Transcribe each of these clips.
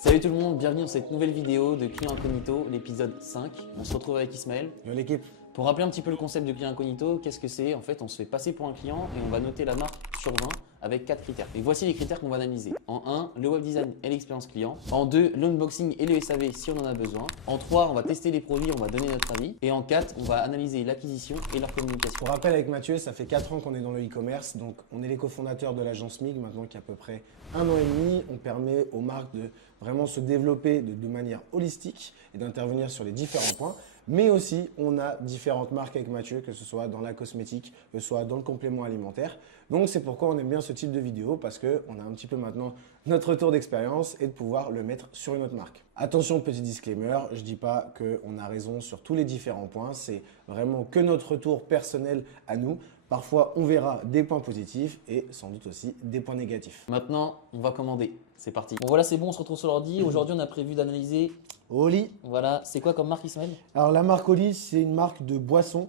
Salut tout le monde, bienvenue dans cette nouvelle vidéo de Client Incognito, l'épisode 5. On se retrouve avec Ismaël. Yo l'équipe. Pour rappeler un petit peu le concept de Client Incognito, qu'est-ce que c'est? En fait, on se fait passer pour un client et on va noter la marque sur 20 avec 4 critères. Et voici les critères qu'on va analyser. En 1, le web design et l'expérience client. En 2, l'unboxing et le SAV si on en a besoin. En 3, on va tester les produits, on va donner notre avis. Et en 4, on va analyser l'acquisition et leur communication. Pour rappel, avec Mathieu, ça fait 4 ans qu'on est dans le e-commerce. Donc, on est les cofondateurs de l'agence MIG, maintenant qui a à peu près 1 an et demi. On permet aux marques de vraiment se développer de manière holistique et d'intervenir sur les différents points. Mais aussi, on a différentes marques avec Mathieu, que ce soit dans la cosmétique, que ce soit dans le complément alimentaire. Donc, c'est pourquoi on aime bien ce type de vidéo, parce qu'on a un petit peu maintenant notre retour d'expérience et de pouvoir le mettre sur une autre marque. Attention, petit disclaimer, je ne dis pas qu'on a raison sur tous les différents points, c'est vraiment que notre retour personnel à nous. Parfois, on verra des points positifs et sans doute aussi des points négatifs. Maintenant, on va commander. C'est parti. Bon voilà, c'est bon, on se retrouve sur l'ordi. Aujourd'hui, on a prévu d'analyser. Oli. Voilà, c'est quoi comme marque, Ismaël? Alors, la marque Oli, c'est une marque de boisson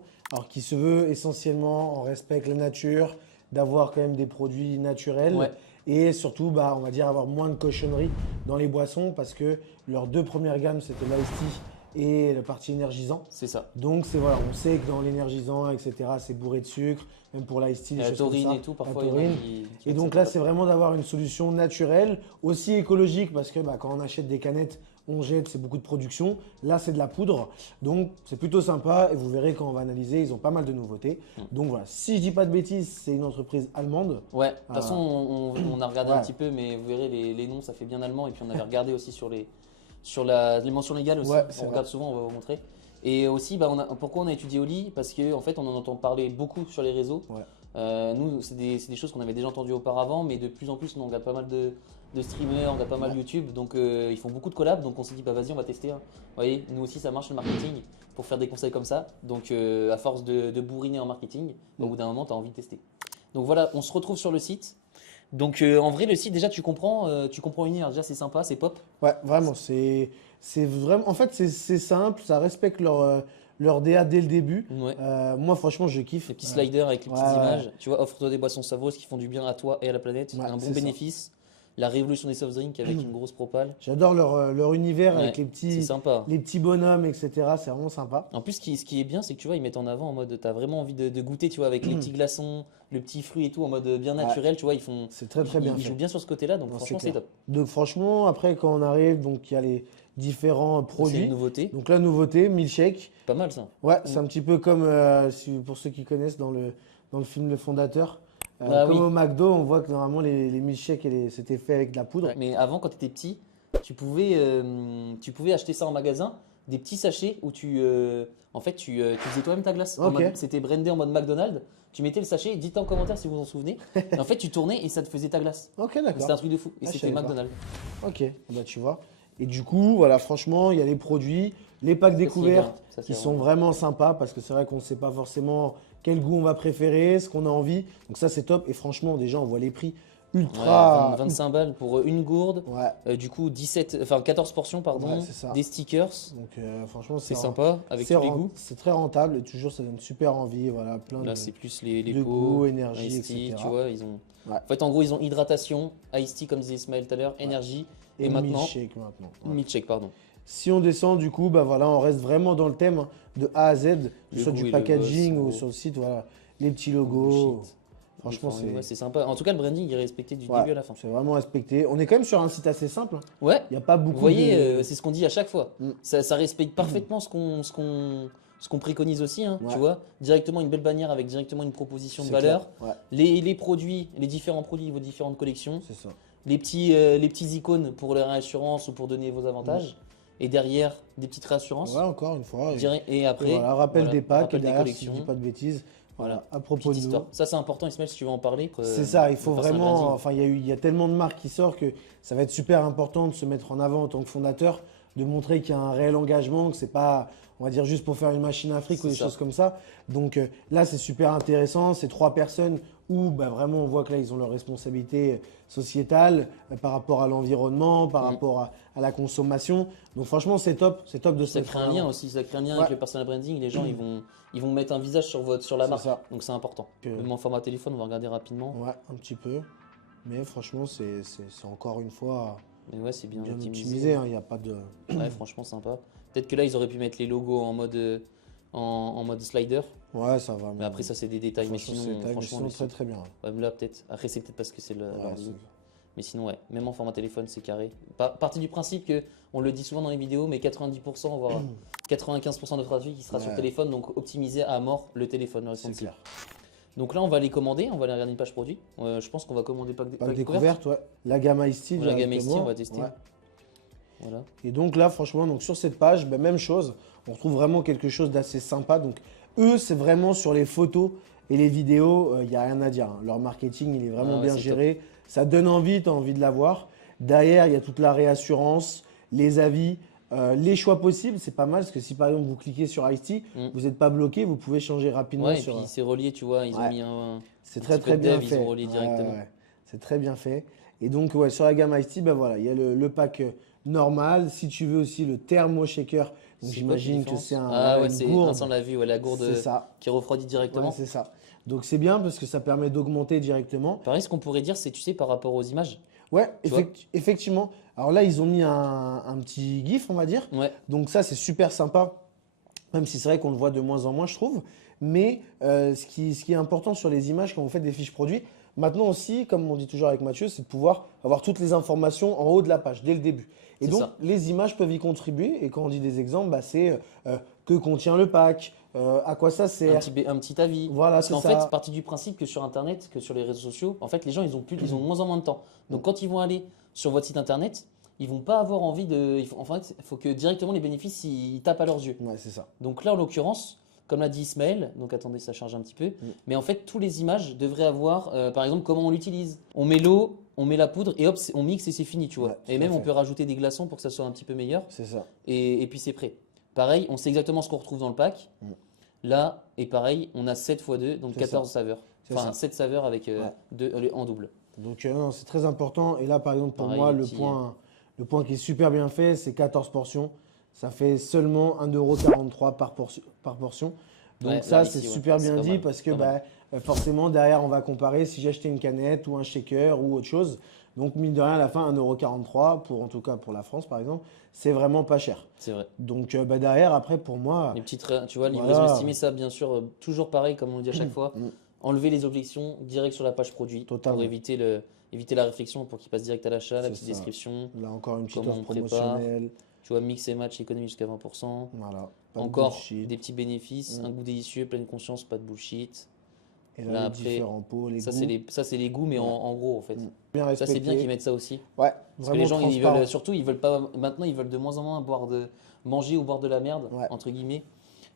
qui se veut essentiellement en respect avec la nature, d'avoir quand même des produits naturels. Ouais. Et surtout, on va dire avoir moins de cochonneries dans les boissons parce que leurs deux premières gammes, c'était l'Ice Tea et la partie énergisant. C'est ça. Donc, voilà, on sait que dans l'énergisant, etc., c'est bourré de sucre, même pour l'Ice Tea, des La choses comme taurine ça. et tout, La parfois. il y en a taurine. qui Et donc là, c'est vraiment d'avoir une solution naturelle, aussi écologique, parce que quand on achète des canettes, on jette, c'est beaucoup de production. Là, c'est de la poudre, donc c'est plutôt sympa. Et vous verrez quand on va analyser, ils ont pas mal de nouveautés. Donc voilà, si je dis pas de bêtises, c'est une entreprise allemande. Ouais, de toute façon, on a regardé un Ouais. petit peu, mais vous verrez, les noms, ça fait bien allemand. Et puis, on avait regardé aussi sur les mentions légales aussi. Ouais, On c'est regarde souvent, on va vous montrer. Et aussi, pourquoi on a étudié Oli? Parce qu'en fait, on en entend parler beaucoup sur les réseaux. Ouais. Nous, c'est des choses qu'on avait déjà entendues auparavant, mais de plus en plus, on regarde pas mal de streamers, on regarde pas mal YouTube, donc ils font beaucoup de collabs, donc on s'est dit vas-y, on va tester. Vous voyez, nous aussi ça marche le marketing pour faire des conseils comme ça, donc à force de bourriner en marketing, au bout d'un moment tu as envie de tester. Donc voilà, on se retrouve sur le site. Donc en vrai le site déjà tu comprends une idée, déjà c'est sympa, c'est pop. Ouais, vraiment, c'est vraiment. En fait, c'est simple, ça respecte leur DA dès le début. Ouais. Moi, franchement, je kiffe. Les petits sliders avec les petites Ouais. images, tu vois, offre-toi des boissons savoureuses qui font du bien à toi et à la planète, Ouais, un bon c'est ça. bénéfice. La révolution des soft drinks avec une grosse propale. J'adore leur univers avec Ouais, c'est sympa. les petits bonhommes, etc. C'est vraiment sympa. En plus, ce qui est bien, c'est que tu vois, ils mettent en avant en mode, t'as vraiment envie de goûter, tu vois, avec les petits glaçons, le petit fruit et tout, en mode bien naturel, tu vois, C'est très très bien ils fait. jouent bien sur ce côté-là, donc Non, franchement, c'est c'est clair. top. Donc franchement, après quand on arrive, donc il y a les différents C'est produits. une nouveauté, Donc la nouveauté, milkshake. pas mal ça. Ouais, c'est un petit peu comme pour ceux qui connaissent dans le film Le Fondateur. Ah Comme oui. au McDo, on voit que normalement les milkshakes c'était fait avec de la poudre. Ouais. Mais avant, quand t'étais petit, tu pouvais acheter ça en magasin, des petits sachets où en fait, tu faisais toi-même ta glace. Ok. C'était brandé en mode McDonald's. Tu mettais le sachet, dites en commentaire si vous vous en souvenez. Et en fait, tu tournais et ça te faisait ta glace. Ok, C'était un d'accord. truc de fou. Et Ah, je c'était savais pas. McDonald's. Ok, bah tu vois. Et du coup, voilà, franchement, il y a les produits, les packs découvertes Ça, c'est qui vraiment sont vraiment sympas parce que c'est vrai qu'on ne sait pas forcément quel goût on va préférer, ce qu'on a envie. Donc ça, c'est top. Et franchement, déjà, on voit les prix Ouais, ultra. 25 balles pour une gourde. Ouais, Du coup, 14 portions, pardon, Ouais, c'est ça. des stickers, donc franchement, c'est sympa, avec c'est tous les goûts. c'est très rentable et toujours, ça donne super envie. Voilà, plein Là, de. c'est plus les de pots, goût, énergie, Ice tea, etc. tu vois, ils ont… Ouais. En fait, en gros, ils ont hydratation, Ice tea, comme disait Ismaël tout à l'heure, énergie, et maintenant, milkshake maintenant. Ouais. milkshake, pardon. Si on descend, du coup, bah voilà, on reste vraiment dans le thème de A à Z, que Le ce soit goût et du le packaging boss, ou oh. sur le site, voilà, les petits logos. Shit. Franchement, Enfin, ouais, c'est sympa. En tout cas, le branding est respecté du ouais, début à la fin. c'est vraiment respecté. On est quand même sur un site assez simple. Hein. Ouais, Il n'y a pas beaucoup vous voyez, de. c'est ce qu'on dit à chaque fois. Mm. Ça respecte parfaitement ce qu'on préconise aussi, hein, Ouais. tu vois. Directement une belle bannière avec directement une proposition de C'est valeur. clair. Ouais, Les produits, les différents produits, vos différentes collections. c'est ça. Les petits icônes pour les réassurances ou pour donner vos avantages. Et derrière, des petites réassurances. Ouais, encore une fois. Et après, Voilà, rappel voilà, des packs rappel et des derrière, si je collections. dis pas de bêtises. Voilà, à propos Petite de nous. histoire. Ça, c'est important, Ismaël, si tu veux en parler. C'est ça, il faut de faire ça un vraiment. branding. Enfin, il y a tellement de marques qui sortent que ça va être super important de se mettre en avant en tant que fondateur, de montrer qu'il y a un réel engagement, que c'est pas, on va dire, juste pour faire une machine à fric ou C'est des ça. choses comme ça. Donc là, c'est super intéressant. C'est 3 personnes où vraiment on voit que là, ils ont leur responsabilité sociétale par rapport à l'environnement, par rapport à la consommation. Donc franchement, c'est top de se Ça mettre crée en un lien avant. aussi, ça crée un lien Ouais. avec le personal branding. Les gens, ils vont mettre un visage sur la C'est marque. ça. Donc c'est important. Que- Même en format téléphone, on va regarder rapidement. Ouais, un petit peu. Mais franchement, c'est encore une fois Mais ouais, c'est bien bien optimisé. optimisé, il n'y a pas de… Ouais, franchement, sympa. Peut-être que là, ils auraient pu mettre les logos en mode slider. Ouais, ça va. Mais après, ça, c'est des détails. Mais franchement, sinon, c'est franchement, très très bien. ouais, là, peut-être. Après, c'est peut-être parce que c'est leur Ouais, logo. Mais sinon, ouais, même en format téléphone, c'est carré. Partez du principe que, on le dit souvent dans les vidéos, mais 90%, voire 95% de notre trafic qui sera sur Ouais. téléphone, donc optimisez à mort le téléphone. Le c'est responsive. clair. Donc là, on va les commander, on va aller regarder une page produit. Je pense qu'on va commander pack Pas de découverte. découverte, ouais. La gamme Ice-T, Ou la gamme directement. Ice-T, on va tester. Ouais. Voilà. Et donc là, franchement, donc sur cette page, ben, même chose. On retrouve vraiment quelque chose d'assez sympa. Donc eux, c'est vraiment sur les photos et les vidéos, il n'y a rien à dire, hein. Leur marketing, il est vraiment Ah ouais, bien c'est géré. Ça donne envie, tu as envie de l'avoir. Derrière, il y a toute la réassurance, les avis, les choix possibles. C'est pas mal parce que si par exemple vous cliquez sur Ice-T, vous n'êtes pas bloqué, vous pouvez changer rapidement. Ouais, et sur… puis c'est relié, tu vois, ils ont Ouais. mis un C'est petit très très code bien dev, fait. ils ont relié directement. Ouais. C'est très bien fait. Et donc ouais, sur la gamme Ice-T, ben voilà, il y a le pack normal. Si tu veux aussi le Thermo Shaker, donc C'est quoi j'imagine la que différence c'est Ah ouais, une c'est gourde. Vincent l'a vu, ouais, la gourde C'est ça. qui refroidit Ouais, directement. c'est ça. Donc c'est bien parce que ça permet d'augmenter directement. Pareil, ce qu'on pourrait dire, c'est, tu sais, par rapport aux images. Ouais, Tu vois effectivement. Alors là, ils ont mis un petit GIF, on va dire. Ouais, Donc ça, c'est super sympa. Même si c'est vrai qu'on le voit de moins en moins, je trouve. Mais ce qui est important sur les images quand vous faites des fiches produits, maintenant aussi, comme on dit toujours avec Mathieu, c'est de pouvoir avoir toutes les informations en haut de la page, dès le début. Et C'est donc, ça. les images peuvent y contribuer. Et quand on dit des exemples, bah, c'est que contient le pack, à quoi ça sert. un petit avis. Voilà, Parce c'est qu'en ça. fait, c'est parti du principe que sur Internet, que sur les réseaux sociaux, en fait, les gens, ils ont de moins en moins de temps. Donc, quand ils vont aller sur votre site Internet, ils vont pas avoir envie de… En fait, il faut que directement les bénéfices, ils tapent à leurs yeux. Ouais, c'est ça. Donc là, en l'occurrence, comme l'a dit Ismaël, donc attendez, ça charge un petit peu, mais en fait, tous les images devraient avoir, par exemple, comment on l'utilise. On met l'eau, on met la poudre et hop, on mixe et c'est fini, tu vois. Ouais, tout Et à même, on fait. peut rajouter des glaçons pour que ça soit un petit peu meilleur. C'est ça. Et puis, c'est prêt. Pareil, on sait exactement ce qu'on retrouve dans le pack. Là, et pareil, on a 7 x 2, donc C'est 14 saveurs. C'est Enfin, ça. 7 saveurs avec en double. Donc non, c'est très important. Et là, par exemple, pour Pareil, moi, les le petits, point qui est super bien fait, c'est 14 portions. Ça fait seulement 1,43 € par portion. Donc Ouais, ça, là, c'est ici, ouais. super C'est bien pas dit mal, parce que pas mal. forcément, derrière, on va comparer si j'achetais une canette ou un shaker ou autre chose. Donc, mine de rien, à la fin, 1,43 € en tout cas pour la France, par exemple, c'est vraiment pas cher. C'est vrai. Donc derrière, après, pour moi, Les petites, tu vois, livraison voilà. estimée, ça, bien sûr, toujours pareil, comme on le dit à chaque fois. Enlever les objections direct sur la page produit Totalement. pour éviter la réflexion pour qu'il passe direct à l'achat, la C'est petite ça. description. Là encore une petite Comment offre on prépare. promotionnelle. Tu vois, mix et match, économie jusqu'à 20%. Voilà. Pas de Encore bullshit. des petits bénéfices, un goût délicieux, pleine conscience, pas de bullshit. Et là, Là, les après, différents pots, les Ça, goûts. c'est les goûts, mais en gros, en fait. Bien Ça, c'est respecté. bien qu'ils mettent ça aussi. Ouais, Parce que les gens, ils transparent. veulent, surtout, ils veulent pas, maintenant, ils veulent de moins en moins manger ou boire de la merde, Ouais. entre guillemets.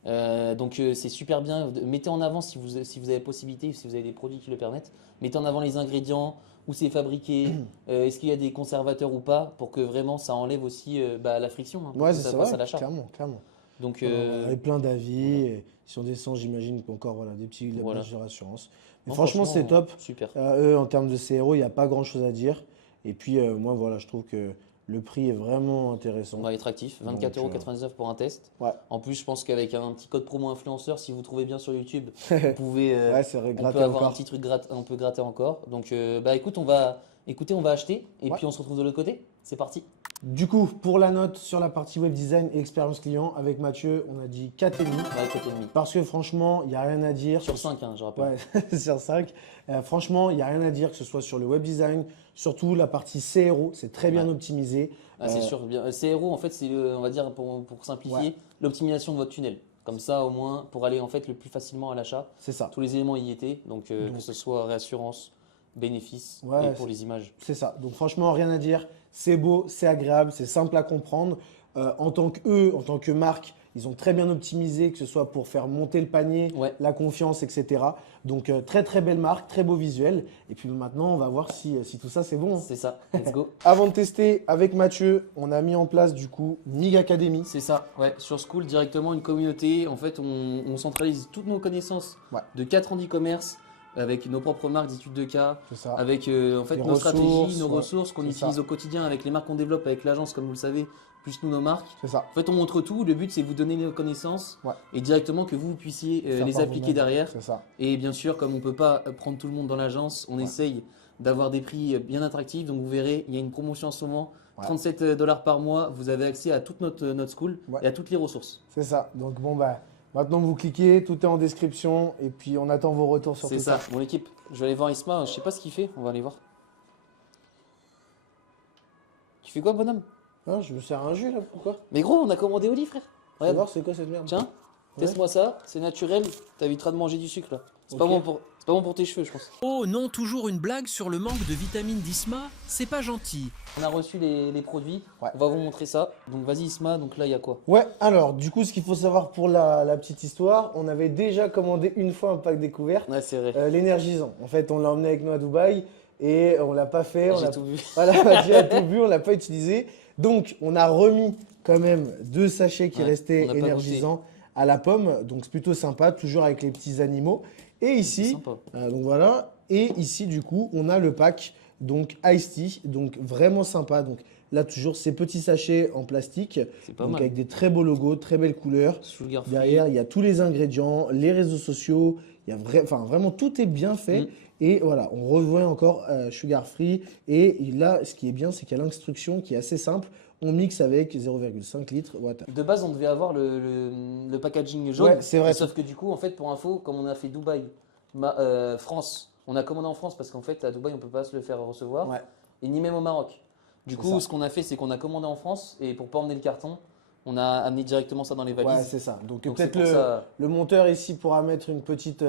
Donc, c'est super bien. Mettez en avant, si vous avez possibilité, si vous avez des produits qui le permettent, mettez en avant les ingrédients, où c'est fabriqué, est-ce qu'il y a des conservateurs ou pas, pour que vraiment ça enlève aussi la friction, hein, pour Ouais, que c'est ça ça, passe ouais, à l'achat. clairement. Donc, Et plein d'avis. Et si on descend, j'imagine qu'encore voilà, des petits Voilà. badges de rassurance. Mais non, franchement, c'est top. Super. Eux, en termes de CRO, il n'y a pas grand chose à dire. Et puis, moi, voilà, je trouve que le prix est vraiment intéressant. On va être actif, Donc, 24,99 € pour un test. Ouais, En plus, je pense qu'avec un petit code promo influenceur, si vous trouvez bien sur YouTube, vous pouvez, ouais, c'est vrai, on gratter peut avoir un encore. petit truc on peut gratter encore. Donc, écoute, on va acheter et Ouais. puis on se retrouve de l'autre côté. C'est parti. Du coup, pour la note sur la partie web design et expérience client, avec Mathieu, on a dit 4,5. Ouais, 4,5. Parce que franchement, il n'y a rien à dire. Sur 5, je rappelle. Ouais, sur 5. Franchement, il n'y a rien à dire, que ce soit sur le web design, surtout la partie CRO, c'est très bien optimisé. Ah, c'est sûr. Bien. CRO, en fait, c'est, on va dire, pour simplifier, l'optimisation de votre tunnel. Comme ça, au moins, pour aller en fait le plus facilement à l'achat. C'est ça. Tous les éléments y étaient. Donc, que ce soit réassurance, bénéfice Ouais, et pour les images. C'est ça. Donc franchement, rien à dire. C'est beau, c'est agréable, c'est simple à comprendre. En tant que marque, ils ont très bien optimisé, que ce soit pour faire monter le panier, Ouais. la confiance, etc. Donc très très belle marque, très beau visuel. Et puis maintenant, on va voir si tout ça c'est bon. C'est ça. Let's go. Avant de tester avec Mathieu, on a mis en place du coup Mig Academy. C'est ça, ouais. Sur School, directement une communauté. En fait, on centralise toutes nos connaissances Ouais. de 4 ans d'e-commerce avec nos propres marques d'études de cas, C'est ça. avec en fait Les nos stratégies, ressources, nos ouais. ressources qu'on C'est utilise ça. au quotidien avec les marques qu'on développe avec l'agence, comme vous le savez, plus nous nos marques. C'est ça. En fait, on montre tout. Le but, c'est vous donner nos connaissances Ouais. et directement que vous puissiez Faire les par appliquer vous-même. derrière. C'est ça. Et bien sûr, comme on ne peut pas prendre tout le monde dans l'agence, on essaye d'avoir des prix bien attractifs. Donc vous verrez, il y a une promotion en ce moment Ouais. 37 dollars par mois, vous avez accès à toute notre school Ouais. et à toutes les ressources. C'est ça. Donc bon, bah, maintenant vous cliquez, tout est en description et puis on attend vos retours sur C'est tout ça. ça. Bon, l'équipe, je vais aller voir Isma. Je sais pas ce qu'il fait. On va aller voir. Tu fais quoi, bonhomme? Ah, je me sers un jus là, pourquoi? Mais gros, on a commandé au lit, frère. On va Regarde. voir c'est quoi cette merde. Tiens, teste-moi ça. C'est naturel. T'éviteras de manger du sucre là. C'est pas Ok. bon c'est pas bon pour tes cheveux, je pense. Oh non, toujours une blague sur le manque de vitamine d'Isma, c'est pas gentil. On a reçu les produits. Ouais. On va vous montrer ça. Donc vas-y, Isma. Donc là, il y a quoi? Ouais, alors du coup, ce qu'il faut savoir pour la petite histoire, on avait déjà commandé une fois un pack découvert, Ouais, c'est vrai. l'énergisant. En fait, on l'a emmené avec nous à Dubaï et on l'a pas fait. On J'ai l'a tout vu. Voilà, Mathieu a tout vu, on l'a pas utilisé. Donc, on a remis quand même 2 sachets qui Ouais, restaient on n'a pas énergisants à la pomme. Donc, c'est plutôt sympa, toujours avec les petits animaux. Et C'est ici, sympa. donc voilà. Et ici, du coup, on a le pack, donc Ice Tea, donc vraiment sympa. Donc là, toujours ces petits sachets en plastique, C'est pas donc mal. avec des très beaux logos, très belles couleurs. Sugar free. Derrière, il y a tous les ingrédients, les réseaux sociaux. Il y a enfin, vraiment, tout est bien fait. Mm. Et voilà, on revoit encore sugar free. Et là, ce qui est bien, c'est qu'il y a l'instruction qui est assez simple. On mixe avec 0,5 litres water. De base, on devait avoir le packaging jaune. Ouais, c'est vrai. Sauf que du coup, en fait, pour info, comme on a fait Dubaï, France, on a commandé en France parce qu'en fait, à Dubaï, on peut pas se le faire recevoir. Ouais. Et ni même au Maroc. Du C'est coup, ça. ce qu'on a fait, c'est qu'on a commandé en France et pour pas emmener le carton, on a amené directement ça dans les valises. Ouais, c'est ça. Donc, Donc c'est peut-être pour ça. le monteur ici pourra mettre une petite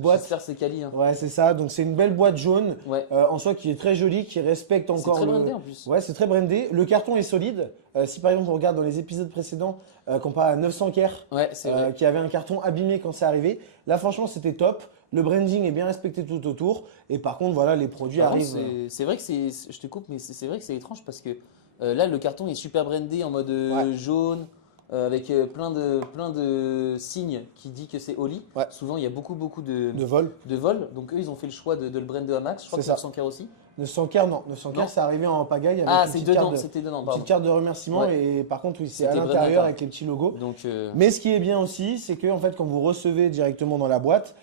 boîte. J'espère que c'est quali. Hein. Ouais, c'est ça. Donc, c'est une belle boîte jaune Ouais. en soi qui est très jolie, qui respecte C'est encore très le. brandé en plus. Ouais, c'est très brandé. Le carton est solide. Si par exemple on regarde dans les épisodes précédents, comparé à 900 Care, Ouais, c'est vrai. qui avait un carton abîmé quand c'est arrivé, là franchement c'était top. Le branding est bien respecté tout autour. Et par contre, voilà, les produits Par contre, arrivent. c'est vrai que je te coupe, mais c'est vrai que c'est étrange parce que là, le carton est super brandé en mode Ouais. jaune, avec plein de signes qui dit que c'est Oli. Ouais. Souvent, il y a beaucoup de De vol. vol. Donc eux, ils ont fait le choix de le brander à max. Je crois que C'est ça. 900 Care aussi. 900 Care, non. 900 Care, Non. c'est arrivé en pagaille avec Ah, une c'est petite dedans. carte de- C'était dedans. une Pardon. petite carte de remerciement. Ouais. Et par contre, oui, c'est à C'était brandé à l'intérieur part. avec les petits logos. Donc Mais ce qui est bien aussi, c'est que en fait, quand vous recevez directement dans la boîte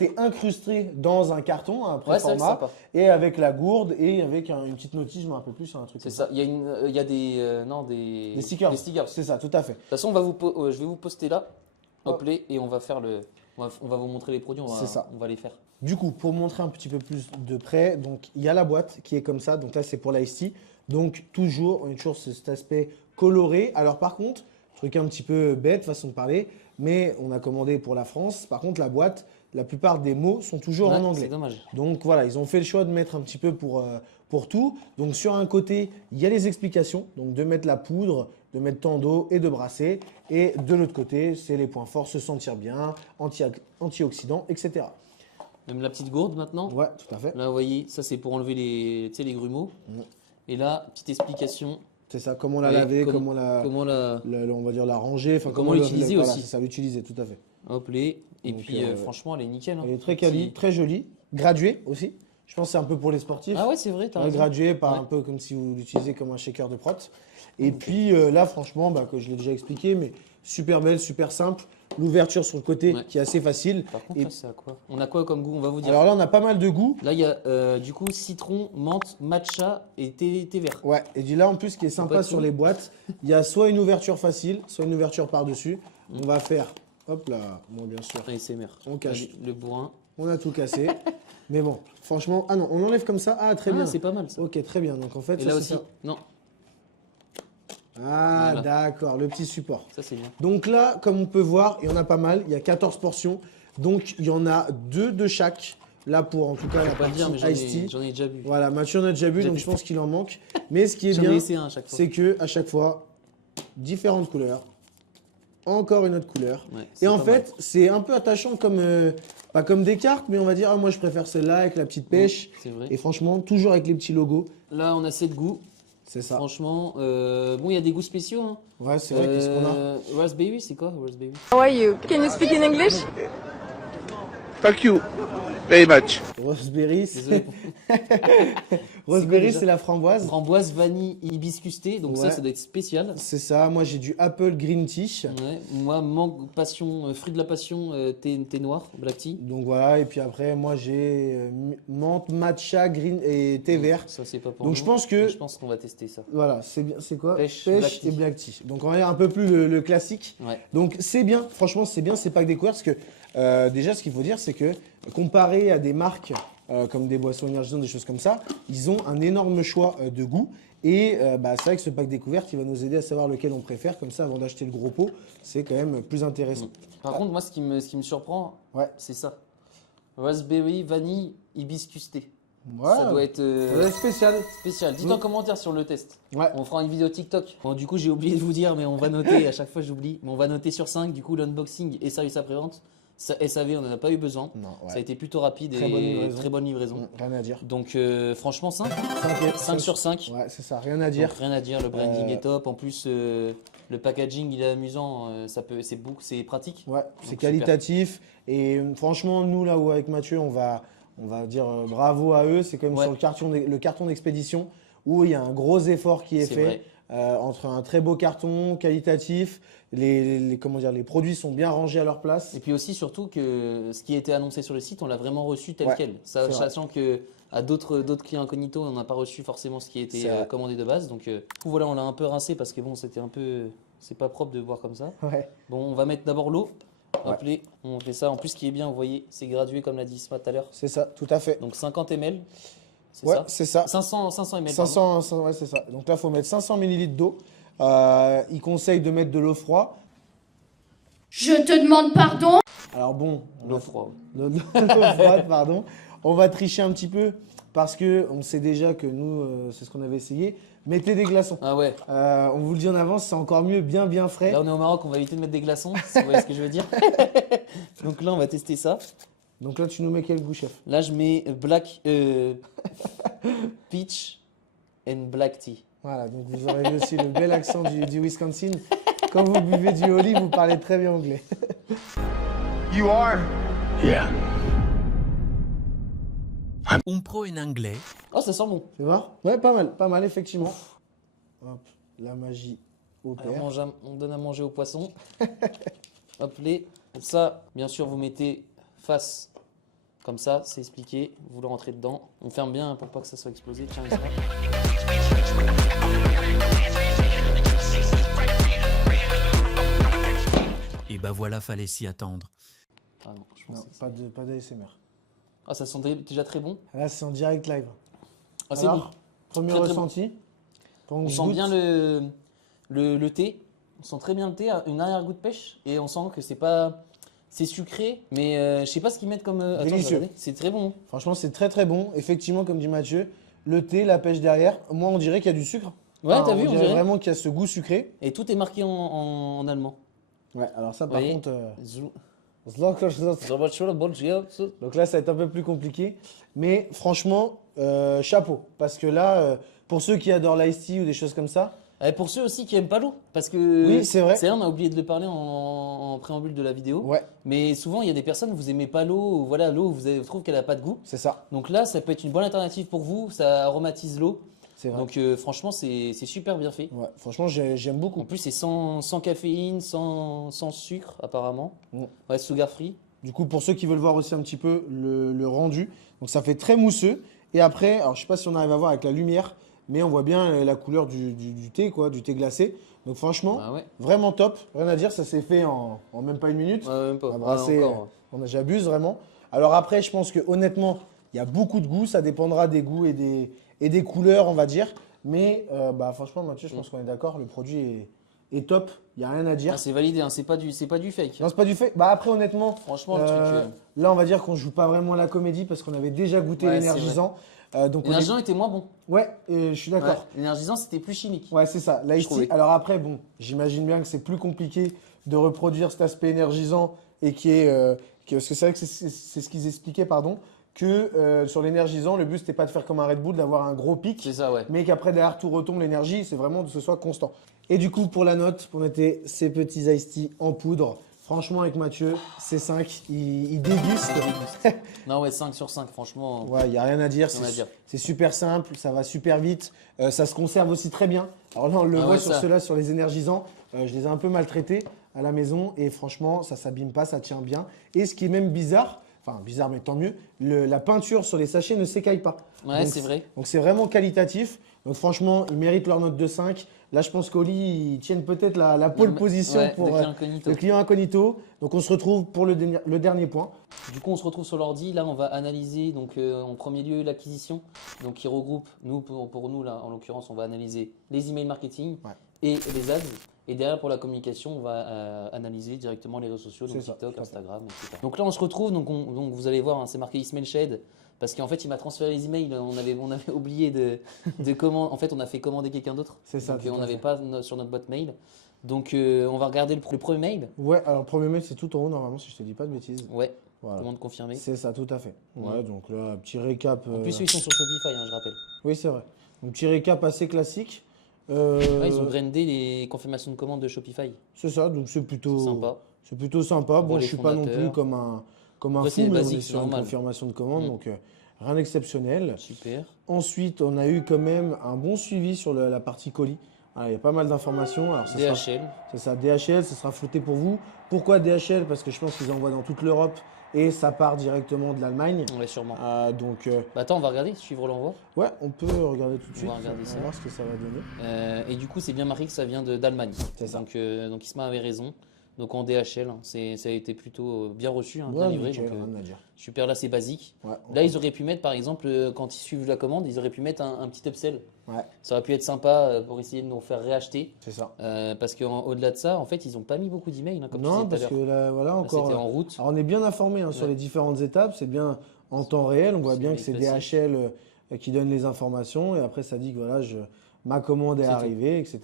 est incrustée dans un carton, un ouais, c'est vrai que c'est préformat, sympa. et avec la gourde et avec une petite notice, je me rappelle plus, un truc C'est comme ça. Il y a des non Des stickers. Des stickers. C'est ça, tout à fait. De toute façon, je vais vous poster là, hop les, et on va faire on va vous montrer les produits. C'est ça. On va les faire. Du coup, pour montrer un petit peu plus de près, donc il y a la boîte qui est comme ça. Donc là, c'est pour l'Ice Tea. Donc toujours, on est toujours sur cet aspect coloré. Alors par contre, truc un petit peu bête, façon de parler, mais on a commandé pour la France. Par contre, la boîte, la plupart des mots sont toujours Ouais, en c'est anglais. dommage. Donc voilà, ils ont fait le choix de mettre un petit peu pour tout. Donc sur un côté, il y a les explications, donc de mettre la poudre, de mettre tant d'eau et de brasser. Et de l'autre côté, c'est les points forts, se sentir bien, antioxydants, etc. Même la petite gourde maintenant. Ouais, tout à fait. Là, vous voyez, ça c'est pour enlever les grumeaux. Mm. Et là, petite explication. C'est ça, comment la Oui, laver, comme- comment la, Comment la. on va dire la ranger, enfin Comment l'utiliser voilà, aussi. c'est ça, l'utiliser, tout à fait. Hop les. Et Donc, puis franchement, elle est nickel. Hein. Elle est très quali, très jolie, graduée aussi. Je pense que c'est un peu pour les sportifs. Ah ouais, c'est vrai, t'as Ouais, raison. graduée, pas Ouais. un peu comme si vous l'utilisez comme un shaker de prot. Et puis là, franchement, que je l'ai déjà expliqué, mais super belle, super simple. L'ouverture sur le côté Ouais. qui est assez facile. Par contre, Et- là, c'est à quoi? On a quoi comme goût? On va vous dire. Alors là, on a pas mal de goûts. Là, il y a du coup citron, menthe, matcha et thé vert. Ouais, et là en plus, ce qui est pas sympa être sur fou. les boîtes, il y a soit une ouverture facile, soit une ouverture par-dessus. On va faire, hop là, moi bien sûr, ASMR. On cache. Vas-y, le bourrin. on a tout cassé. Mais bon, franchement, ah non, on enlève comme ça, ah très Ah, bien. c'est pas mal ça. Ok, très bien, donc en fait, Et ça, là c'est aussi. ça. Non, Ah Voilà. d'accord, le petit support. ça c'est bien. Donc là, comme on peut voir, il y en a pas mal, il y a 14 portions. Donc il y en a 2 de chaque. Là pour en tout cas la Faut pas le partie dire, mais Ice Tea. j'en ai déjà bu. Voilà, Mathieu en a déjà bu, J'ai donc bu. je pense qu'il en manque. Mais ce qui est J'en ai bien, essayé un à chaque fois. c'est que à chaque fois, différentes couleurs, encore une autre couleur. Ouais, Et c'est en pas fait, c'est un peu attachant comme, pas comme des cartes, mais on va dire, ah, moi je préfère celle-là avec la petite mal. pêche. C'est vrai. Et franchement, toujours avec les petits logos, Là, on a 7 goûts. c'est ça. Franchement, bon, il y a des goûts spéciaux. Hein. Ouais, c'est vrai, qu'est-ce qu'on a Raspberry, c'est quoi Raspberry? How are you? Can you speak in English? Thank you very much. Raspberry, Désolé. Raspberry, déjà c'est la framboise. Framboise, vanille, hibiscus thé, donc Ouais. ça doit être spécial. C'est ça. Moi, j'ai du apple green tea. Ouais. Moi, mangue, passion, fruit de la passion, thé noir, black tea. Donc voilà. Et puis après, moi, j'ai menthe, matcha, green et thé vert. Ça, c'est pas pour Donc nous. je pense que- Mais je pense qu'on va tester ça. Voilà, c'est bien. C'est quoi? Pêche, Pêche black tea. et black tea. Donc on va dire un peu plus le classique. Ouais. Donc c'est bien. Franchement, c'est bien. C'est pas que découvert parce que déjà, ce qu'il faut dire, c'est que comparé à des marques comme des boissons énergisantes, des choses comme ça, ils ont un énorme choix de goût. Et c'est vrai que ce pack découverte, il va nous aider à savoir lequel on préfère. Comme ça, avant d'acheter le gros pot, c'est quand même plus intéressant. Par contre, moi, ce qui me surprend, Ouais. c'est ça. Raspberry, vanille, hibiscus thé. Ouais, Ça doit être ça doit être spécial. spécial. Dites en commentaire sur le test. Ouais. On fera une vidéo TikTok. Bon, du coup, j'ai oublié de vous dire, mais on va noter. À chaque fois, j'oublie. Mais on va noter sur 5. Du coup, l'unboxing et service après-vente. SAV, on n'en a pas eu besoin. Non, ouais. Ça a été plutôt rapide Très et bonne livraison. très bonne livraison. Rien à dire. Donc, franchement, 5. 5, 5 sur 5. Ouais, c'est ça. Rien à dire. Donc, rien à dire. Le branding Euh, est top. En plus, le packaging, il est amusant. C'est pratique. Ouais, c'est super. qualitatif. Et franchement, nous, là où avec Mathieu, on va dire bravo à eux. C'est comme Ouais. sur le carton d'expédition où il y a un gros effort qui est C'est fait vrai. entre un très beau carton qualitatif. Comment dire, les produits sont bien rangés à leur place. Et puis aussi, surtout, que ce qui a été annoncé sur le site, on l'a vraiment reçu tel Ouais, quel. c'est vrai. Sachant que à d'autres clients incognito, on n'a pas reçu forcément ce qui a C'est été vrai. commandé de base. Donc, du coup, voilà, on l'a un peu rincé parce que bon, c'était un peu. C'est pas propre de voir comme ça. Ouais. Bon, on va mettre d'abord l'eau. Ouais. Hop, on fait ça. En plus, ce qui est bien, vous voyez, c'est gradué comme l'a dit Isma tout à l'heure. C'est ça, tout à fait. Donc 50 ml. C'est Ouais, ça c'est ça. 500 ml. 500, ouais, c'est ça. Donc là, il faut mettre 500 ml d'eau. Il conseille de mettre de l'eau froide. Je te demande pardon. Alors bon, L'eau froide. l'eau froide, pardon. On va tricher un petit peu parce que on sait déjà que nous, c'est ce qu'on avait essayé. Mettez des glaçons. Ah ouais. On vous le dit en avance, c'est encore mieux, bien frais. Là, on est au Maroc, on va éviter de mettre des glaçons, si vous voyez ce que je veux dire. Donc là, on va tester ça. Donc là, tu nous mets quel goût, chef? Là, je mets black peach and black tea. Voilà, donc vous aurez vu aussi le bel accent du Wisconsin. Quand vous buvez du Oli, vous parlez très bien anglais. Un pro en anglais. Oh, ça sent bon. C'est vrai? Ouais, pas mal, effectivement. Hop, la magie opère. Alors, on donne à manger aux poissons. Hop, ça, bien sûr, vous mettez face comme ça, c'est expliqué. Vous le rentrez dedans. On ferme bien pour pas que ça soit explosé. Tiens, Isma. Et bah voilà, fallait s'y attendre. Ah non, je pense Non, que c'est- pas d'ASMR. Ah, ça sent déjà très bon. Là, c'est en direct live. Ah, c'est bon. Alors, premier Très, très ressenti. Pendant On que je sent goûte. bien le thé. On sent très bien le thé, une arrière-goût de pêche. Et on sent que c'est pas. C'est sucré, mais je sais pas ce qu'ils mettent comme. Attends, je vais Délicieux. regarder. C'est très bon. Franchement, c'est très bon. Effectivement, comme dit Mathieu, le thé, la pêche derrière. Moi, on dirait qu'il y a du sucre. Ouais, t'as vu, on on dirait dirait. vraiment qu'il y a ce goût sucré. Et tout est marqué en allemand. Ouais, alors ça, par Oui. contre. Zou- Donc là, ça va être un peu plus compliqué. Mais franchement, chapeau. Parce que là, pour ceux qui adorent l'ice tea ou des choses comme ça, Et pour ceux aussi qui aiment pas l'eau, parce que Oui, c'est vrai. on a oublié de le parler en préambule de la vidéo. ouais, Mais souvent, il y a des personnes, vous aimez pas l'eau, ou voilà, l'eau, vous trouvez qu'elle a pas de goût. c'est ça. Donc là, ça peut être une bonne alternative pour vous, ça aromatise l'eau. C'est vrai. Donc franchement, c'est super bien fait. Ouais, franchement, j'aime beaucoup. En plus, c'est sans caféine, sans sucre, apparemment. Mm. Ouais, sugar free. Du coup, pour ceux qui veulent voir aussi un petit peu le rendu, donc ça fait très mousseux. Et après, alors je sais pas si on arrive à voir avec la lumière, mais on voit bien la couleur du thé, quoi, du thé glacé. Donc franchement, Ah ouais. vraiment top. Rien à dire, ça s'est fait en même pas une minute. Ouais, même pas. On a brassé, encore. j'abuse vraiment. Alors après, je pense que honnêtement, il y a beaucoup de goûts. Ça dépendra des goûts et des couleurs, on va dire. Mais franchement, Mathieu, je pense qu'on est d'accord. Le produit est top. Il n'y a rien à dire. Ah, c'est validé, hein, c'est pas du fake. Non, c'est pas du fait. Bah après, honnêtement, Franchement, le truc. là, on va dire qu'on joue pas vraiment à la comédie parce qu'on avait déjà goûté Ouais, l'énergisant. Donc on est- L'énergisant était moins bon. Ouais, je suis d'accord. Ouais, l'énergisant, c'était plus chimique. Ouais, c'est ça. Là, Je ici, trouvais. alors après, bon, j'imagine bien que c'est plus compliqué de reproduire cet aspect énergisant et parce que c'est vrai que c'est ce qu'ils expliquaient, pardon, que sur l'énergisant, le but, c'était pas de faire comme un Red Bull, d'avoir un gros pic, C'est ça, ouais. mais qu'après, derrière, tout retombe l'énergie, c'est vraiment que ce soit constant. Et du coup, pour la note, pour noter ces petits iced tea en poudre, Franchement, avec Mathieu, c'est 5. Il déguste. Non, ouais, 5 sur 5, franchement. Ouais, il n'y a rien à dire. Rien à dire. C'est super simple, ça va super vite. Ça se conserve aussi très bien. Alors là, on le Ah voit ouais, sur ça. ceux-là, sur les énergisants. Je les ai un peu maltraités à la maison et franchement, ça s'abîme pas, ça tient bien. Et ce qui est même bizarre, enfin bizarre mais tant mieux, la peinture sur les sachets ne s'écaille pas. Ouais, Donc, c'est vrai. Donc c'est vraiment qualitatif. Donc franchement, ils méritent leur note de 5. Là, je pense qu'Oli, ils tiennent peut-être la pole position Ouais, pour de client incognito. le client incognito. Donc on se retrouve pour le dernier point. Du coup, on se retrouve sur l'ordi. Là, on va analyser donc en premier lieu l'acquisition, donc qui regroupe nous pour nous là en l'occurrence, on va analyser les emails marketing Ouais. et les ads. Et derrière pour la communication, on va analyser directement les réseaux sociaux, donc C'est ça, TikTok, tout à fait. Instagram, etc. Donc là, on se retrouve. Donc vous allez voir, hein, c'est marqué Ismail Shed parce qu'en fait, il m'a transféré les emails. On avait oublié de comment. En fait, on a fait commander quelqu'un d'autre. C'est ça, Donc tout on à n'avait fait. pas sur notre boîte mail. Donc on va regarder le premier mail. Ouais, alors le premier mail, c'est tout en haut normalement, si je te dis pas de bêtises. Ouais. Voilà. Commande confirmée. C'est ça, tout à fait. Ouais, Ouais. donc là, petit récap. En plus, eux, ils sont sur Shopify, hein, je rappelle. Oui, c'est vrai. Donc, petit récap assez classique. Ouais, ils ont brandé les confirmations de commandes de Shopify. C'est ça, donc c'est plutôt C'est sympa. C'est plutôt sympa. Bon, les je suis pas non plus fondateurs. comme un Après, fou, c'est mais on basique, est c'est sur une normal. confirmation de commande, Mm. donc rien d'exceptionnel. Super. Ensuite, on a eu quand même un bon suivi sur la partie colis. Ah, il y a pas mal d'informations. Alors, DHL. c'est ça, DHL, ce sera flouté pour vous. Pourquoi DHL? Parce que je pense qu'ils envoient dans toute l'Europe et ça part directement de l'Allemagne. Ouais, sûrement. Donc, Bah, attends, on va regarder, suivre l'envoi. ouais, on peut regarder tout de On suite. va regarder ça. voir ce que ça va donner. Et du coup, c'est bien marqué que ça vient d'Allemagne. C'est ça. Donc Isma avait raison. Donc en DHL, hein, ça a été plutôt bien reçu, hein, bien Ouais, livré. nickel, Donc, rien à dire. super, là c'est basique. Ouais, Là, ils auraient pu mettre, par exemple, quand ils suivent la commande, ils auraient pu mettre un petit upsell. ouais, Ça aurait pu être sympa pour essayer de nous faire réacheter. c'est ça. Parce qu'au-delà de ça, en fait, ils n'ont pas mis beaucoup d'emails, hein, comme tu Non, disais tout à parce l'heure. que là, voilà, Là, encore. c'était en route. Alors, on est bien informé hein, sur Ouais. les différentes étapes, c'est bien en temps réel. On voit C'est bien que c'est précis. DHL qui donne les informations et après ça dit que voilà, ma commande est C'est tout. arrivée, etc.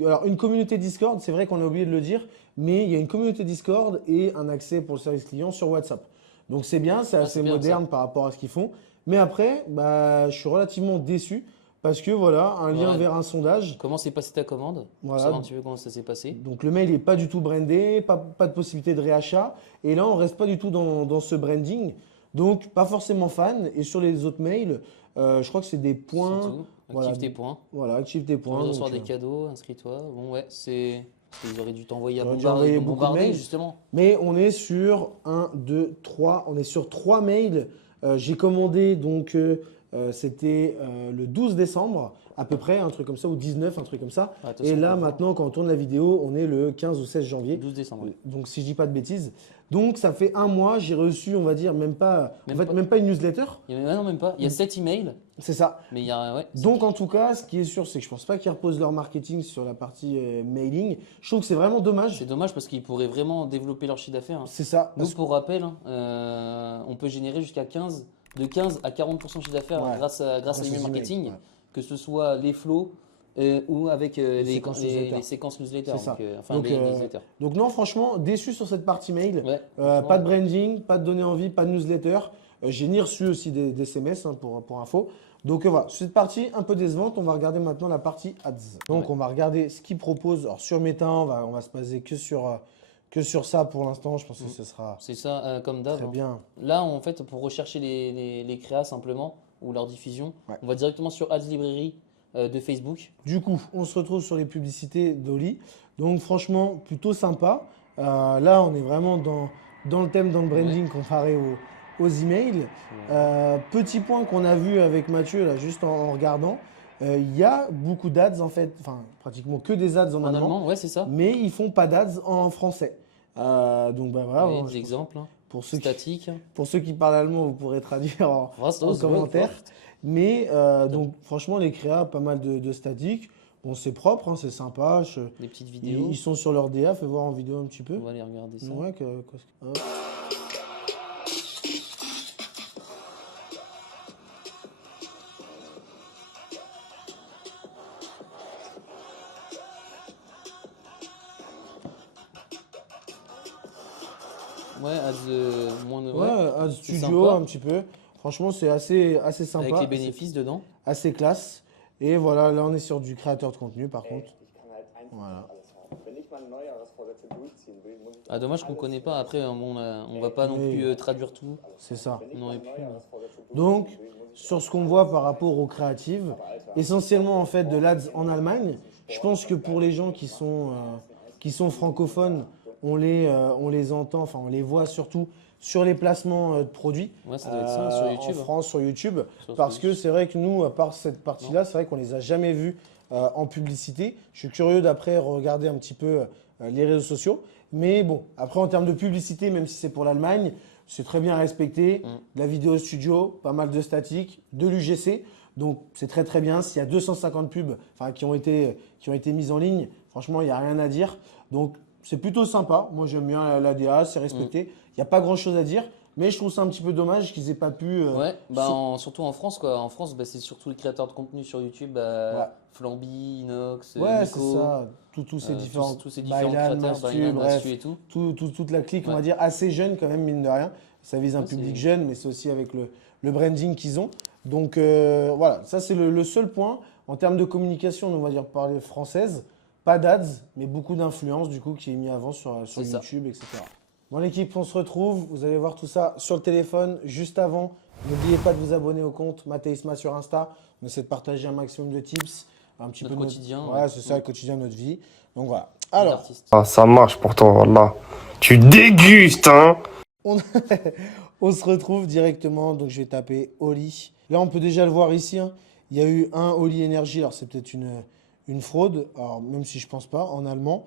Alors, une communauté Discord, c'est vrai qu'on a oublié de le dire, mais il y a une communauté Discord et un accès pour le service client sur WhatsApp. Donc, c'est bien, c'est Ah, assez c'est bien, moderne par rapport à ce qu'ils font. Mais après, bah, je suis relativement déçu parce que voilà, un lien Ouais. vers un sondage. Comment s'est passée ta commande? Voilà. Savoir un petit peu comment ça s'est passé. Donc le mail n'est pas du tout brandé, pas de possibilité de réachat. Et là, on reste pas du tout dans ce branding. Donc, pas forcément fan. Et sur les autres mails, je crois que c'est des points. C'est tout. Voilà. Active tes points. Voilà, active tes Tu points. veux recevoir donc, des cadeaux, inscris-toi. Bon, ouais, c'est. Ils auraient dû t'envoyer à Ils auraient dû bombarder, envoyer ils m'ont beaucoup de bombardé, mails. justement. Mais on est sur 1, 2, 3. On est sur 3 mails. J'ai commandé, donc c'était le 12 décembre, à peu près, un truc comme ça, ou 19, un truc comme ça. Attention, Et là, faut voir. maintenant, quand on tourne la vidéo, on est le 15 ou 16 janvier. 12 décembre. oui. Donc, si je dis pas de bêtises. Donc, ça fait un mois, j'ai reçu, on va dire, même pas une newsletter. Non, même pas. Il y a 7 emails, C'est ça. mais il y a. Ouais, Donc, en tout cas, ce qui est sûr, c'est que je pense pas qu'ils reposent leur marketing sur la partie mailing. Je trouve que c'est vraiment dommage. c'est dommage parce qu'ils pourraient vraiment développer leur chiffre d'affaires. Hein. C'est ça. Nous, pour rappel, hein, on peut générer jusqu'à 15 à 40% de chiffre d'affaires Ouais. grâce à Grâce aux l'email emails, marketing, ouais. que ce soit les flows ou avec séquences newsletter. les séquences newsletter. C'est ça. Enfin, Donc, les newsletters. Donc, non, franchement, déçu sur cette partie mail. Ouais, Pas de branding, pas de données envie, pas de newsletter. J'ai ni reçu aussi des SMS hein, pour info. Donc voilà, sur cette partie un peu décevante, on va regarder maintenant la partie ads. Donc Ouais. on va regarder ce qu'ils proposent. Alors sur Meta, on va se baser que sur ça pour l'instant. Je pense que ce sera C'est ça, comme d'hab. très hein. bien. Là, en fait, pour rechercher les créas simplement ou leur diffusion, Ouais. on va directement sur Ads Librairie de Facebook. Du coup, on se retrouve sur les publicités d'Oli. Donc franchement, plutôt sympa. Là, on est vraiment dans le thème, dans le branding comparé aux emails. Petit point qu'on a vu avec Mathieu, là, juste en regardant, il y a beaucoup d'ads en fait, enfin pratiquement que des ads en En allemand, allemand, ouais, c'est ça. mais ils font pas d'ads en français. Donc bah voilà, Oui, bon, des exemples. Hein. pour ceux, qui, Statique. pour ceux qui parlent allemand, vous pourrez traduire en Rastos, commentaire. Wort. Mais donc franchement, les créas, pas mal de statiques. Bon, c'est propre, hein, c'est sympa. Des petites Ils, vidéos. ils sont sur leur DA, fais voir en vidéo un petit peu. On va aller regarder ça. Ouais, hop. Ouais, Ads moins de. Ouais, Ad c'est Studio sympa. un petit peu. Franchement, c'est assez sympa. Avec les bénéfices dedans. Assez classe. Et voilà, là on est sur du créateur de contenu par contre. Voilà. Ah, dommage qu'on connaît pas. Après, bon, on va pas non Oui. plus traduire tout. C'est ça. On aurait pu. Donc, sur ce qu'on voit par rapport aux créatives, essentiellement en fait de l'ADS en Allemagne, je pense que pour les gens qui sont francophones, on les entend, enfin on les voit surtout sur les placements de produits Ouais, ça doit être ça sur en YouTube. France, sur YouTube, Sur parce que Twitch. c'est vrai que nous, à part cette partie-là, c'est vrai qu'on les a jamais vus en publicité. Je suis curieux d'après regarder un petit peu les réseaux sociaux. Mais bon, après en termes de publicité, même si c'est pour l'Allemagne, c'est très bien respecté. De la vidéo studio, pas mal de statique, de l'UGC. Donc c'est très très bien. S'il y a 250 pubs qui ont été mises en ligne, franchement, il n'y a rien à dire. Donc c'est plutôt sympa. Moi j'aime bien l'ADA, c'est respecté. Il n'y a pas grand chose à dire. Mais je trouve ça un petit peu dommage qu'ils aient pas pu. Ouais, surtout en France, quoi. En France, c'est surtout les créateurs de contenu sur YouTube. Flamby, Inox, Ouais, c'est Nico, ça. Tous ces différents, tous ces différents Bailan, créateurs, Mastu, Bailan, bref, Mastu et tout. toute la clique, on Ouais. va dire, assez jeune quand même, mine de rien. Ça vise un Ouais, public c'est- jeune, mais c'est aussi avec le branding qu'ils ont. Donc voilà, ça c'est le seul point. En termes de communication, on va dire parler française, pas d'ads, mais beaucoup d'influence du coup qui est mis avant sur C'est ça. YouTube, etc. Bon l'équipe, on se retrouve. Vous allez voir tout ça sur le téléphone juste avant. N'oubliez pas de vous abonner au compte Mathéisma sur Insta. On essaie de partager un maximum de tips. Un petit Notre peu quotidien, Ouais, ouais. c'est ça, le quotidien de notre vie. Donc voilà. Les Alors, artistes. Ah, ça marche pour toi, là. Tu dégustes, hein? on, on se retrouve directement. Donc je vais taper Oli. Là, on peut déjà le voir ici, hein. Il y a eu un Oli Energy. Alors c'est peut-être une fraude. Alors même si je pense pas, en allemand.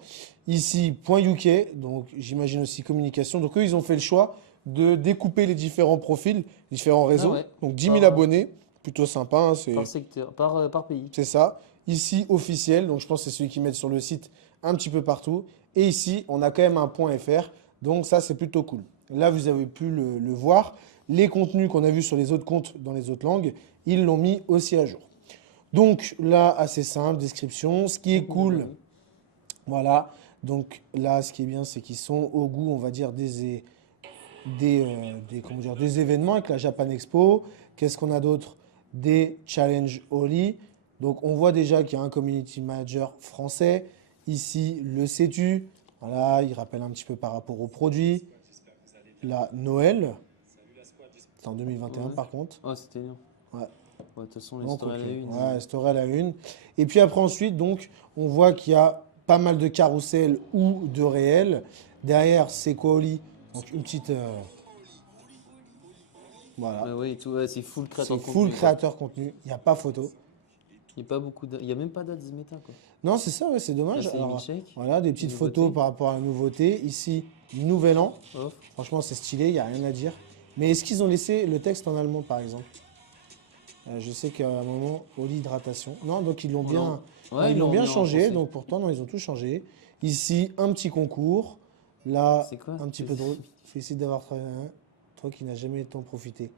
Ici, .uk. Donc j'imagine aussi communication. Donc eux, ils ont fait le choix de découper les différents profils, différents réseaux. ouais. Donc 10 000 Par- abonnés. Plutôt sympa, hein, Par secteur, par pays. c'est ça. Ici, officiel. Donc, je pense que c'est celui qu'ils mettent sur le site un petit peu partout. Et ici, on a quand même un .fr. Donc, ça, c'est plutôt cool. Là, vous avez pu le voir. Les contenus qu'on a vus sur les autres comptes dans les autres langues, ils l'ont mis aussi à jour. Donc, là, assez simple, description. Ce qui est cool, voilà. Donc, là, ce qui est bien, c'est qu'ils sont au goût, on va dire, des événements avec la Japan Expo. Qu'est-ce qu'on a d'autre? Des challenges Oli. Donc on voit déjà qu'il y a un community manager français. Ici, le sais-tu. Voilà, il rappelle un petit peu par rapport aux produits. La Noël. C'est en 2021 Ouais. par contre. Ouais, c'était bien. Ouais. De toute façon, les Donc, stories à ok. la une. Ouais, story à la une. Et puis après ensuite, donc, on voit qu'il y a pas mal de carousels ou de réels. Derrière, c'est quoi Oli? Donc une petite... Voilà. Ouais, ouais, et tout, ouais, c'est full créateur C'est de full contenu, quoi. créateur contenu. Il n'y a pas photo. Il n'y a pas beaucoup il y a même pas d'ads méta, quoi. Non, c'est ça, ouais, c'est dommage. Là, c'est les Alors, milkshakes. voilà, des petites Nouveauté. photos par rapport à la nouveauté. Ici, Nouvel An. Off. Franchement, c'est stylé, il n'y a rien à dire. Mais est-ce qu'ils ont laissé le texte en allemand, par exemple? Je sais qu'à un moment, Oli Hydratation. Non, donc ils l'ont bien, Non. Ouais, ils l'ont bien mis en changé. français. Donc pourtant, non, ils ont tout changé. Ici, un petit concours. Là, C'est quoi un petit peu drôle. Félicite d'avoir travaillé. Toi qui n'as jamais eu le temps de profiter.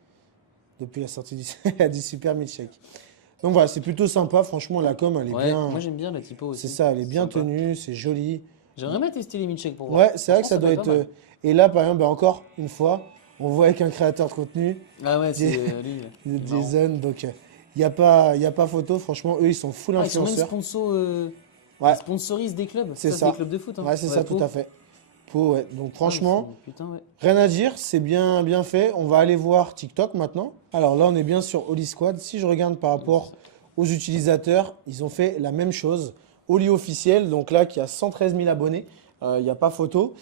Depuis la sortie du Super Milkshake. Donc voilà, c'est plutôt sympa. Franchement, la com, elle est Ouais, bien. moi j'aime bien la typo aussi. C'est ça, elle est bien Sympa. tenue, c'est joli. J'aimerais bien tester les milkshakes pour voir. Ouais, c'est vrai que ça Franchement, doit peut être. Et là, par exemple, encore une fois, on voit avec un créateur de contenu, Ah ouais, c'est lui. le Marrant. Jason, donc il n'y a pas photo. Franchement, eux, ils sont full Ah, ils sont même influenceurs. ils sponsorisent des clubs. C'est Ça, ça. c'est des clubs de foot. Hein. Ouais, c'est ça, tout à fait. Pau, ouais. Donc franchement, Putain, ouais. rien à dire, c'est bien fait. On va aller voir TikTok maintenant. Alors là, on est bien sur Oli Squad. Si je regarde par rapport aux utilisateurs, ils ont fait la même chose. Oli officiel, donc là, qui a 113 000 abonnés. Il n'y a pas photo.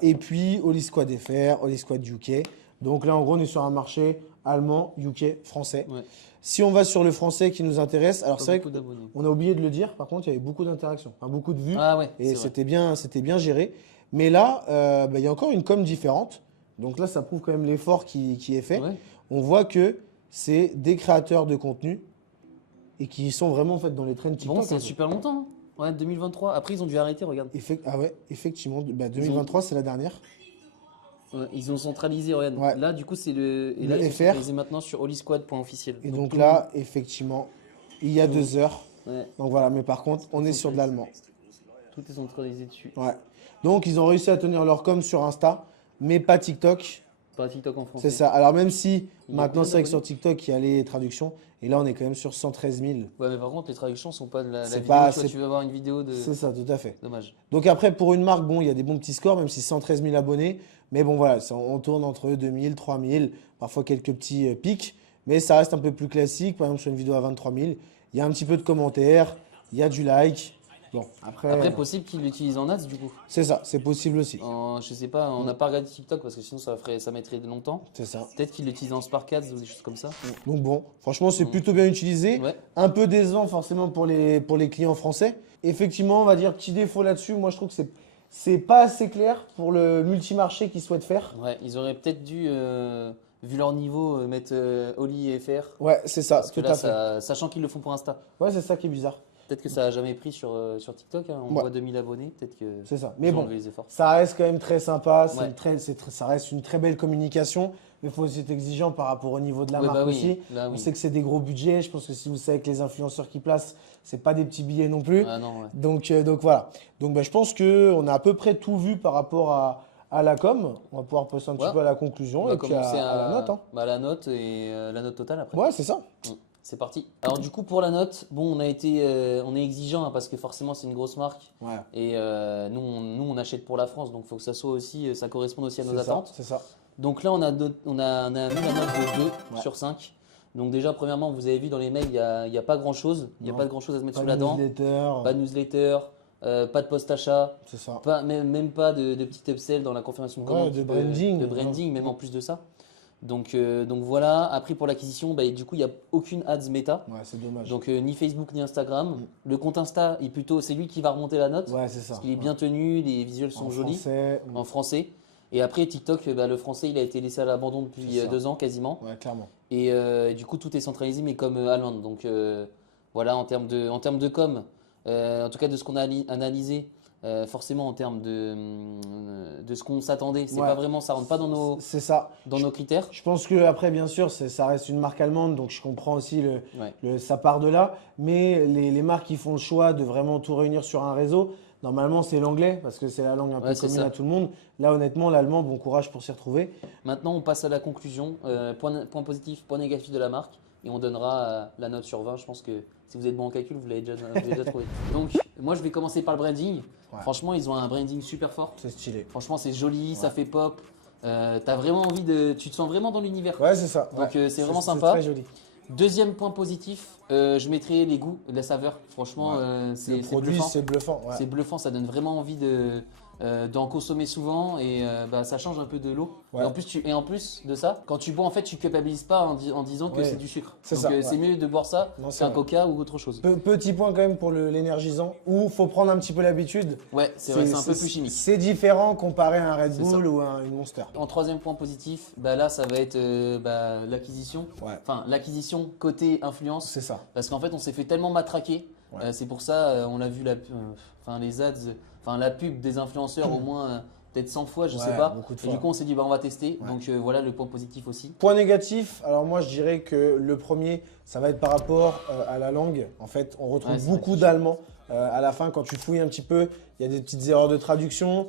Et puis Oli Squad FR, Oli Squad UK. Donc là, en gros, on est sur un marché allemand, UK, français. Ouais. Si on va sur le français qui nous intéresse, alors Pas c'est vrai beaucoup d'abonnés. qu'on a oublié de le dire, par contre, il y avait beaucoup d'interactions, enfin, beaucoup de vues. Ah ouais, Et c'est vrai. c'était bien géré. Mais là, il y a encore une com différente. Donc là, ça prouve quand même l'effort qui est fait. Ouais. On voit que c'est des créateurs de contenu et qui sont vraiment en fait, dans les trends TikTok. Bon, c'est hein. super longtemps. Hein. Ouais, 2023. Après, ils ont dû arrêter, regarde. Ah ouais, effectivement. 2023, c'est la dernière. Ouais, ils ont centralisé, regarde. Ouais. Là, du coup, c'est le. Et Le là, ils sont FR. centralisés maintenant sur hollysquad.officiel. Et donc tout là, effectivement, il y a Tout. 2 heures. le monde- ouais, Donc voilà, mais par contre, on est sur de l'allemand. tout est centralisé dessus. Ouais. Donc ils ont réussi à tenir leur com sur Insta, mais pas TikTok. Pas TikTok en français. C'est ça. Alors même si Il y a maintenant combien c'est vrai que sur d'abonnés TikTok il y a les traductions et là on est quand même sur 113 000. Ouais, mais par contre, les traductions sont pas de la C'est vidéo. pas- Tu vois, c'est- tu veux avoir une vidéo de. C'est ça, tout à fait. Dommage. Donc après pour une marque, bon il y a des bons petits scores même si 113 000 abonnés. Mais bon voilà, on tourne entre 2000, 3000, parfois quelques petits pics. Mais ça reste un peu plus classique. Par exemple sur une vidéo à 23 000, il y a un petit peu de commentaires, il y a du like. Bon, Après, possible qu'ils l'utilisent en ads du coup. c'est ça, c'est possible aussi. Je sais pas, on n'a pas regardé TikTok parce que sinon ça mettrait longtemps. C'est ça. Peut-être qu'ils l'utilisent en Spark Ads ou des choses comme ça. Donc bon, franchement, c'est plutôt bien utilisé. Ouais. Un peu décevant forcément pour les clients français. Effectivement, on va dire petit défaut là-dessus. Moi, je trouve que c'est pas assez clair pour le multimarché qu'ils souhaitent faire. Ouais, ils auraient peut-être dû, vu leur niveau, mettre Oli et FR. Ouais, c'est ça, Parce que tout là, à fait. sachant qu'ils le font pour Insta. Ouais, c'est ça qui est bizarre. Peut-être que ça a jamais pris sur TikTok. Hein. On Ouais. voit 2000 abonnés. Peut-être que. C'est ça. Mais ils ont bon, enlevé les efforts. ça reste quand même très sympa. Ouais. Ça reste une très belle communication. Mais il faut aussi être exigeant par rapport au niveau de la Ouais, marque bah oui, aussi. là, On oui. sait que c'est des gros budgets. Je pense que si vous savez que les influenceurs qui placent, c'est pas des petits billets non plus. Ah non, ouais. Donc voilà. Donc je pense qu'on a à peu près tout vu par rapport à la com. On va pouvoir passer un petit Ouais. peu à la conclusion On va et puis commencer à la note. Hein. Bah, la note et la note totale après. Ouais, c'est ça. C'est parti. Alors du coup pour la note, bon on est exigeant hein, parce que forcément c'est une grosse marque Ouais. et nous on achète pour la France donc il faut que ça soit aussi ça corresponde aussi à nos C'est ça, attentes. c'est ça. Donc là on a mis la note de 2 Ouais. sur 5. Donc déjà premièrement vous avez vu dans les mails il y a pas grand chose, il y a Non. pas grand chose à se mettre Pas sous de la dent. newsletter. Pas de newsletter, pas de post achat, C'est ça. même pas de petit upsell dans la confirmation de Ouais, commande. de qui peut- branding. de branding même Ouais. en plus de ça. Donc voilà, après pour l'acquisition, bah, du coup il n'y a aucune ads méta. Ouais, c'est dommage. Donc ni Facebook ni Instagram. Le compte Insta, c'est lui qui va remonter la note. Ouais, c'est ça. Parce qu'il est bien tenu, les visuels sont En jolis français. en français. Et après TikTok, bah, le français il a été laissé à l'abandon depuis C'est ça. 2 ans quasiment. Ouais, clairement. Et du coup tout est centralisé mais comme Allemand. Donc voilà en termes de com, en tout cas de ce qu'on a analysé, forcément en termes de ce qu'on s'attendait, c'est Ouais. pas vraiment, ça rentre pas dans C'est ça. nos critères. Je pense que après, bien sûr, ça reste une marque allemande, donc je comprends aussi Ouais. ça part de là. Mais les marques qui font le choix de vraiment tout réunir sur un réseau, normalement c'est l'anglais parce que c'est la langue un peu Ouais, c'est commune ça. à tout le monde. Là, honnêtement, l'allemand, bon courage pour s'y retrouver. Maintenant, on passe à la conclusion. Point positif, point négatif de la marque. Et on donnera la note sur 20. Je pense que si vous êtes bon en calcul, vous l'avez déjà trouvé. Donc, moi, je vais commencer par le branding. Ouais. Franchement, ils ont un branding super fort. C'est stylé. Franchement, c'est joli, ça fait pop. T'as vraiment envie tu te sens vraiment dans l'univers. Ouais, c'est ça. Donc, Ouais. c'est vraiment sympa. C'est très joli. Deuxième point positif, je mettrai les goûts, la saveur. Franchement, c'est Le produit, bluffant. c'est bluffant. Ouais. C'est bluffant, ça donne vraiment envie d'en consommer souvent et bah, ça change un peu de l'eau. Ouais. Et en plus de ça, quand tu bois, en fait, tu culpabilises pas en disant que Ouais. c'est du sucre. C'est Donc ça, ouais. c'est mieux de boire ça Non, c'est qu'un vrai. coca ou autre chose. Petit point quand même pour l'énergisant, où il faut prendre un petit peu l'habitude. Ouais, c'est vrai, c'est un peu plus chimique. C'est différent comparé à un Red C'est Bull ou à une Monster. En troisième point positif, bah là, ça va être l'acquisition. Ouais. Enfin, l'acquisition côté influence. C'est ça. Parce qu'en fait, on s'est fait tellement matraquer. Ouais. C'est pour ça, on l'a vu, les ads, la pub des influenceurs au moins peut-être 100 fois, je Ouais, sais pas. beaucoup de Et fois. du coup, on s'est dit, bah, on va tester. Ouais. Donc voilà le point positif aussi. Point négatif, alors moi je dirais que le premier, ça va être par rapport à la langue. En fait, on retrouve Ouais, c'est beaucoup vrai. d'allemand. À la fin, quand tu fouilles un petit peu, il y a des petites erreurs de traduction.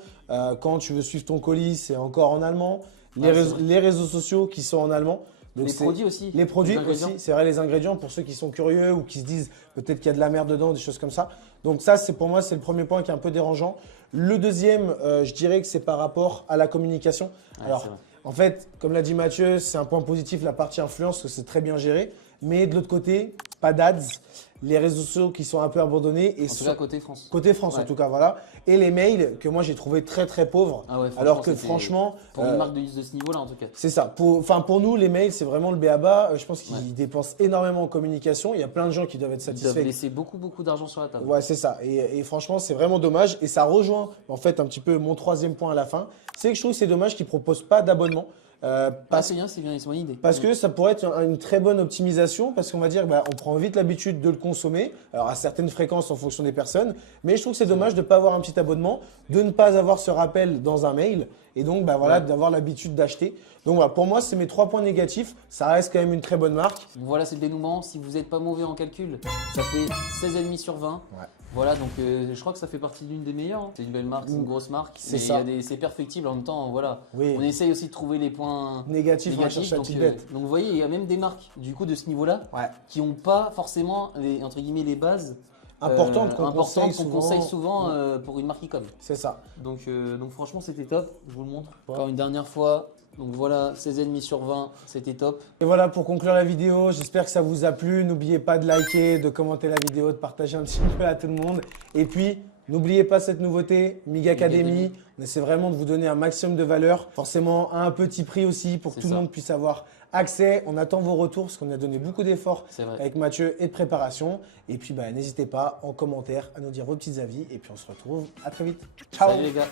Quand tu veux suivre ton colis, c'est encore en allemand. Ouais, c'est vrai. Les réseaux sociaux qui sont en allemand. Donc Les c'est- produits aussi. Les produits ingrédients. aussi, c'est vrai, les ingrédients pour ceux qui sont curieux ou qui se disent peut-être qu'il y a de la merde dedans, des choses comme ça. Donc ça, c'est pour moi, c'est le premier point qui est un peu dérangeant. Le deuxième, je dirais que c'est par rapport à la communication. Ouais, Alors, c'est vrai. en fait, comme l'a dit Mathieu, c'est un point positif la partie influence, parce que c'est très bien géré. Mais de l'autre côté, pas d'ads, les réseaux sociaux qui sont un peu abandonnés. Et En tout cas, côté France. côté France en Ouais. tout cas, voilà. Et les mails que moi j'ai trouvé très très pauvres. Ah ouais, franchement, alors que c'était- franchement, Pour une marque de ce niveau-là, en tout cas. c'est ça. Pour nous, les mails, c'est vraiment le b.a.-ba. Je pense qu'ils Ouais. dépensent énormément en communication. Il y a plein de gens qui doivent être Ils doivent satisfaits. laisser beaucoup d'argent sur la table. Ouais, c'est ça. Et franchement, c'est vraiment dommage. Et ça rejoint en fait un petit peu mon troisième point à la fin. C'est que je trouve que c'est dommage qu'ils ne proposent pas d'abonnement. C'est bien, c'est une bonne idée. Parce que ça pourrait être une très bonne optimisation, parce qu'on va dire on prend vite l'habitude de le consommer, alors à certaines fréquences en fonction des personnes, mais je trouve que c'est dommage de ne pas avoir un petit abonnement, de ne pas avoir ce rappel dans un mail, et donc Ouais. d'avoir l'habitude d'acheter. Donc voilà, pour moi, c'est mes 3 points négatifs. Ça reste quand même une très bonne marque. Voilà, c'est le dénouement. Si vous n'êtes pas mauvais en calcul, ça fait 16,5 sur 20. Ouais. Voilà, donc je crois que ça fait partie d'une des meilleures. Hein. C'est une belle marque, c'est une grosse marque. C'est Mais ça. c'est perfectible en même temps. Voilà. Oui. On essaye aussi de trouver les points Négatif, on va négatifs. chercher à Donc, petite bête. donc vous voyez, il y a même des marques du coup de ce niveau-là Ouais. qui n'ont pas forcément entre guillemets les bases Importante qu'on conseille conseille souvent. souvent pour une marque e-com. C'est ça. Donc franchement c'était top. Je vous le montre encore une dernière fois. Donc voilà, 16,5 sur 20, c'était top. Et voilà pour conclure la vidéo, j'espère que ça vous a plu. N'oubliez pas de liker, de commenter la vidéo, de partager un petit peu à tout le monde. Et puis, n'oubliez pas cette nouveauté, MIG Academy. On essaie vraiment de vous donner un maximum de valeur, forcément à un petit prix aussi pour que tout le monde puisse avoir accès. On attend vos retours parce qu'on a donné beaucoup d'efforts avec Mathieu et de préparation. Et puis, n'hésitez pas en commentaire à nous dire vos petits avis. Et puis, on se retrouve à très vite. Ciao. Salut les gars.